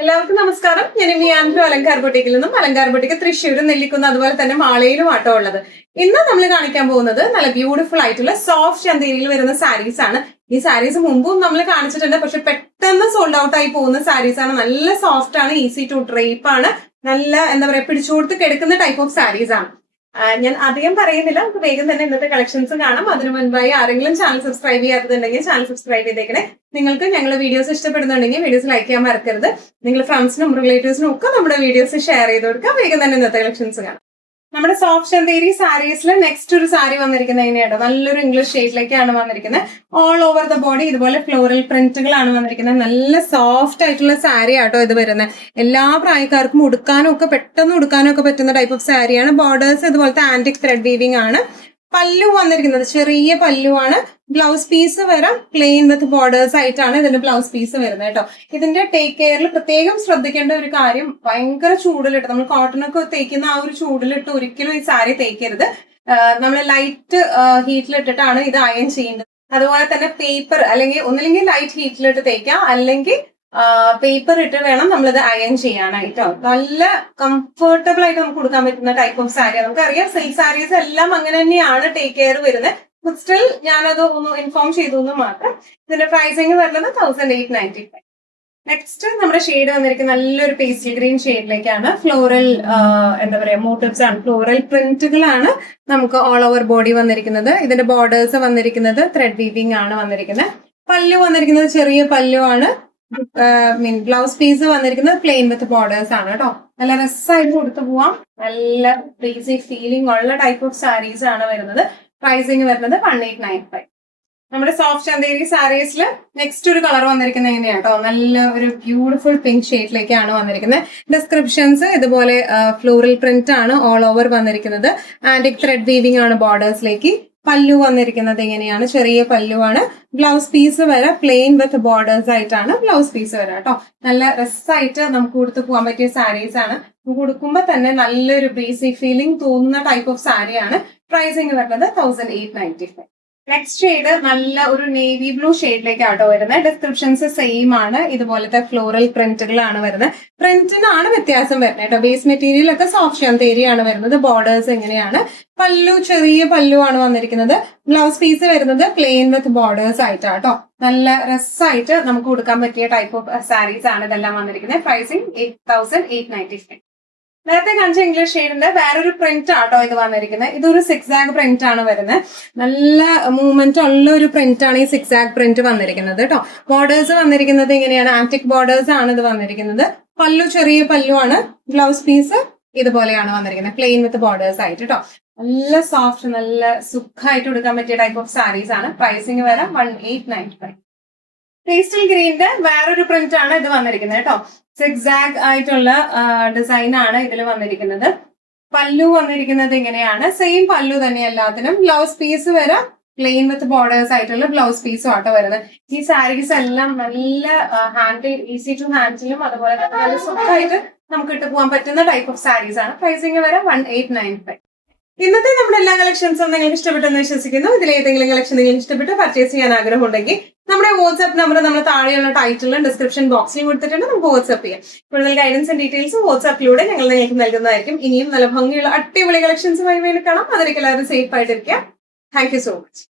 എല്ലാവർക്കും നമസ്കാരം. ഞാൻ ആൻഡ്രു അലങ്കാർ ബൊട്ടിക്കിൽ നിന്നും. അലങ്കാർ ബൊട്ടിക്ക് തൃശ്ശൂരും നെല്ലിക്കുന്ന അതുപോലെ തന്നെ മാളയിലും ആട്ടോ ഉള്ളത്. ഇന്ന് നമ്മൾ കാണിക്കാൻ പോകുന്നത് നല്ല ബ്യൂട്ടിഫുൾ ആയിട്ടുള്ള സോഫ്റ്റ് ചന്തേരിയിൽ വരുന്ന സാരീസ് ആണ്. ഈ സാരീസ് മുമ്പും നമ്മൾ കാണിച്ചിട്ടുണ്ട്, പക്ഷെ പെട്ടെന്ന് സോൾഡ് ഔട്ട് ആയി പോകുന്ന സാരീസ് ആണ്. നല്ല സോഫ്റ്റ് ആണ്, ഈസി ടു ഡ്രേപ്പ് ആണ്, നല്ല എന്താ പറയാ പിടിച്ചുകൊടുത്ത് കിടക്കുന്ന ടൈപ്പ് ഓഫ് സാരീസ് ആണ്. ഞാൻ അധികം പറയുന്നില്ല, നമുക്ക് വേഗം തന്നെ ഇന്നത്തെ കളക്ഷൻസ് കാണാം. അതിനു മുൻപായി ആരെങ്കിലും ചാനൽ സബ്സ്ക്രൈബ് ചെയ്യാത്തതുണ്ടെങ്കിൽ ചാനൽ സബ്സ്ക്രൈബ് ചെയ്തേക്കണേ. നിങ്ങൾക്ക് ഞങ്ങളുടെ വീഡിയോസ് ഇഷ്ടപ്പെടുന്നുണ്ടെങ്കിൽ വീഡിയോസ് ലൈക്ക് ചെയ്യാൻ മറക്കരുത്. നിങ്ങൾ ഫ്രണ്ട്സിനും റിലേറ്റീവ്സിനും ഒക്കെ നമ്മുടെ വീഡിയോസ് ഷെയർ ചെയ്ത് കൊടുക്കുക. വേഗം തന്നെ ഇന്നത്തെ കളക്ഷൻസ് കാണാം. നമ്മുടെ സോഫ്റ്റ് ചന്തേരി സാരീസിൽ നെക്സ്റ്റ് ഒരു സാരി വന്നിരിക്കുന്നത് എങ്ങനെയാണോ, നല്ലൊരു ഇംഗ്ലീഷ് ഷെയ്ഡിലേക്കാണ് വന്നിരിക്കുന്നത്. ഓൾ ഓവർ ദ ബോഡി ഇതുപോലെ ഫ്ലോറൽ പ്രിന്റുകളാണ് വന്നിരിക്കുന്നത്. നല്ല സോഫ്റ്റ് ആയിട്ടുള്ള സാരി ആട്ടോ ഇത് വരുന്നത്. എല്ലാ പ്രായക്കാർക്കും ഉടുക്കാനും ഒക്കെ പെട്ടെന്ന് ഉടുക്കാനും ഒക്കെ പറ്റുന്ന ടൈപ്പ് ഓഫ് സാരിയാണ്. ബോർഡേഴ്സ് ഇതുപോലത്തെ ആന്റിക് ത്രെഡ് വീവിംഗ് ആണ്. പല്ലു വന്നിരിക്കുന്നത് ചെറിയ പല്ലുവാണ്. ബ്ലൗസ് പീസ് വരാം പ്ലെയിൻ വിത്ത് ബോർഡേഴ്സ് ആയിട്ടാണ് ഇതിന്റെ ബ്ലൗസ് പീസ് വരുന്നത് കേട്ടോ. ഇതിന്റെ ടേക്ക് കെയറിൽ പ്രത്യേകം ശ്രദ്ധിക്കേണ്ട ഒരു കാര്യം, ഭയങ്കര ചൂടിലിട്ട് നമ്മൾ കോട്ടണൊക്കെ തേക്കുന്ന ആ ഒരു ചൂടിലിട്ട് ഒരിക്കലും ഈ സാരി തേക്കരുത്. നമ്മൾ ലൈറ്റ് ഹീറ്റിലിട്ടിട്ടാണ് ഇത് അയൺ ചെയ്യുന്നത്. അതുപോലെ തന്നെ പേപ്പർ ഒന്നില്ലെങ്കിൽ ലൈറ്റ് ഹീറ്റിലിട്ട് തേക്കാം, അല്ലെങ്കിൽ പേപ്പർ ഇട്ട് വേണം നമ്മളിത് അയൺ ചെയ്യാനായിട്ടോ. നല്ല കംഫർട്ടബിൾ ആയിട്ട് നമുക്ക് കൊടുക്കാൻ പറ്റുന്ന ടൈപ്പ് ഓഫ് സാരിയാണ്. നമുക്കറിയാം സിൽക്ക് സാരീസ് എല്ലാം അങ്ങനെ തന്നെയാണ് ടേക്ക് കെയർ വരുന്നത്. സ്റ്റിൽ ഞാനത് ഒന്ന് ഇൻഫോം ചെയ്തു എന്ന് മാത്രം. ഇതിന്റെ പ്രൈസിങ് വരുന്നത് 1895. നെക്സ്റ്റ് നമ്മുടെ ഷെയ്ഡ് വന്നിരിക്കുന്നത് നല്ലൊരു പേസ്റ്റൽ ഗ്രീൻ ഷെയ്ഡിലേക്കാണ്. ഫ്ലോറൽ എന്താ പറയാ മോട്ടീവ്സ് ആണ്, ഫ്ലോറൽ പ്രിന്റുകളാണ് നമുക്ക് ഓൾ ഓവർ ബോഡി വന്നിരിക്കുന്നത്. ഇതിന്റെ ബോർഡേഴ്സ് വന്നിരിക്കുന്നത് ത്രെഡ് വീവിംഗ് ആണ് വന്നിരിക്കുന്നത്. പല്ലു വന്നിരിക്കുന്നത് ചെറിയ പല്ലു ആണ്. ബ്ലൗസ് പീസ് വന്നിരിക്കുന്നത് പ്ലെയിൻ വിത്ത് ബോർഡേഴ്സ് ആണ് കേട്ടോ. നല്ല രസമായിട്ട് കൊടുത്തു പോവാം. നല്ല ബേസിക് ഫീലിംഗ് ഉള്ള ടൈപ്പ് ഓഫ് സാരീസ് ആണ് വരുന്നത്. പ്രൈസിങ് വരുന്നത് 1895. നമ്മുടെ സോഫ്റ്റ് ചന്തേരി സാരീസിൽ നെക്സ്റ്റ് ഒരു കളർ വന്നിരിക്കുന്നത് എങ്ങനെയാ കേട്ടോ, നല്ല ഒരു ബ്യൂട്ടിഫുൾ പിങ്ക് ഷെയ്ഡിലേക്കാണ് വന്നിരിക്കുന്നത്. ഡിസ്ക്രിപ്ഷൻസ് ഇതുപോലെ ഫ്ലോറൽ പ്രിന്റ് ആണ് ഓൾ ഓവർ വന്നിരിക്കുന്നത്. ആന്റിക് ത്രെഡ് വീവിംഗ് ആണ് ബോർഡേഴ്സിലേക്ക്. പല്ലു വന്നിരിക്കുന്നത് ഇങ്ങനെയാണ്, ചെറിയ പല്ലുവാണ്. ബ്ലൗസ് പീസ് വരെ പ്ലെയിൻ വിത്ത് ബോർഡേഴ്സ് ആയിട്ടാണ് ബ്ലൗസ് പീസ് വരെ കേട്ടോ. നല്ല രസമായിട്ട് നമുക്ക് കൊടുത്തു പോകാൻ പറ്റിയ സാരീസ് ആണ്. കൊടുക്കുമ്പോൾ തന്നെ നല്ലൊരു ബേസിക് ഫീലിംഗ് തോന്നുന്ന ടൈപ്പ് ഓഫ് സാരിയാണ്. പ്രൈസിങ് വരുന്നത് 1895. നെക്സ്റ്റ് ഷെയ്ഡ് നല്ല ഒരു നേവി ബ്ലൂ ഷെയ്ഡിലേക്കാട്ടോ വരുന്നത്. ഡിസ്ക്രിപ്ഷൻസ് സെയിം ആണ്. ഇതുപോലത്തെ ഫ്ലോറൽ പ്രിന്റുകളാണ് വരുന്നത്. പ്രിന്റിനാണ് വ്യത്യാസം വരുന്നത് കേട്ടോ. ബേസ് മെറ്റീരിയൽ ഒക്കെ സോഫ്റ്റ് ചന്തേരിയാണ് വരുന്നത്. ബോർഡേഴ്സ് എങ്ങനെയാണ്, പല്ലു ചെറിയ പല്ലു ആണ് വന്നിരിക്കുന്നത്. ബ്ലൗസ് പീസ് വരുന്നത് പ്ലെയിൻ വിത്ത് ബോർഡേഴ്സ് ആയിട്ടാട്ടോ. നല്ല രസമായിട്ട് നമുക്ക് കൊടുക്കാൻ പറ്റിയ ടൈപ്പ് ഓഫ് സാരീസ് ആണ് ഇതെല്ലാം വന്നിരിക്കുന്നത്. പ്രൈസിങ് 1895. നേരത്തെ കാണിച്ച ഇംഗ്ലീഷ് ഷെയ്ഡിന്റെ വേറൊരു പ്രിന്റ് ആട്ടോ ഇത് വന്നിരിക്കുന്നത്. ഇതൊരു സിക്സാഗ് പ്രിന്റ് ആണ് വരുന്നത്. നല്ല മൂവ്മെന്റ് ഉള്ള ഒരു പ്രിന്റ് ആണ് ഈ സിക്സാഗ് പ്രിന്റ് വന്നിരിക്കുന്നത് കേട്ടോ. ബോർഡേഴ്സ് വന്നിരിക്കുന്നത് ഇങ്ങനെയാണ്, ആന്റിക് ബോർഡേഴ്സ് ആണ് ഇത് വന്നിരിക്കുന്നത്. പല്ലു ചെറിയ പല്ലു ആണ്. ബ്ലൗസ് പീസ് ഇതുപോലെയാണ് വന്നിരിക്കുന്നത്, പ്ലെയിൻ വിത്ത് ബോർഡേഴ്സ് ആയിട്ട് കേട്ടോ. നല്ല സോഫ്റ്റ്, നല്ല സുഖമായിട്ട് കൊടുക്കാൻ പറ്റിയ ടൈപ്പ് ഓഫ് സാരീസ് ആണ്. പ്രൈസിങ് വരാം 1895. പേസ്റ്റൽ ഗ്രീനിന്റെ വേറൊരു പ്രിന്റ് ആണ് ഇത് വന്നിരിക്കുന്നത് കേട്ടോ. സിക്സാഗ് ആയിട്ടുള്ള ഡിസൈൻ ആണ് ഇതിൽ വന്നിരിക്കുന്നത്. പല്ലു വന്നിരിക്കുന്നത് ഇങ്ങനെയാണ്, സെയിം പല്ലു തന്നെ എല്ലാത്തിനും. ബ്ലൗസ് പീസ് വരെ പ്ലെയിൻ വിത്ത് ബോർഡേഴ്സ് ആയിട്ടുള്ള ബ്ലൗസ് പീസും ആട്ടോ വരുന്നത്. ഈ സാരീസ് എല്ലാം നല്ല ഹാൻഡിൽ, ഈസി ടു ഹാൻഡിലും അതുപോലെ തന്നെ നല്ല സുഖമായിട്ട് നമുക്ക് ഇട്ട് പോകാൻ പറ്റുന്ന ടൈപ്പ് ഓഫ് സാരീസ് ആണ്. പ്രൈസിങ് വരെ 1895. ഇന്നത്തെ നമ്മുടെ എല്ലാ കളക്ഷൻസും നിങ്ങൾക്ക് ഇഷ്ടപ്പെട്ടെന്ന് വിശ്വസിക്കുന്നു. ഇതിലേതെങ്കിലും കളക്ഷൻ നിങ്ങൾക്ക് ഇഷ്ടപ്പെട്ട് പർച്ചേസ് ചെയ്യാൻ ആഗ്രഹമുണ്ടെങ്കിൽ നമ്മുടെ വാട്സ്ആപ്പ് നമ്പർ നമ്മൾ താഴെയുള്ള ടൈറ്റിലും ഡിസ്ക്രിപ്ഷൻ ബോക്സിലും കൊടുത്തിട്ടുണ്ട്. നമുക്ക് വാട്സ്ആപ്പ് ചെയ്യാം. കൂടുതൽ ഗൈഡൻസും ഡീറ്റെയിൽസും വാട്സ്ആപ്പിലൂടെ ഞങ്ങൾ നിങ്ങൾക്ക് നൽകുന്നതായിരിക്കും. ഇനിയും നല്ല ഭംഗിയുള്ള അടിപൊളി കളക്ഷൻസുമായി വേണ്ടി കാണാം. അതിലേക്ക് എല്ലാവരും സേഫ് ആയിട്ടിരിക്കുക. Thank you so much.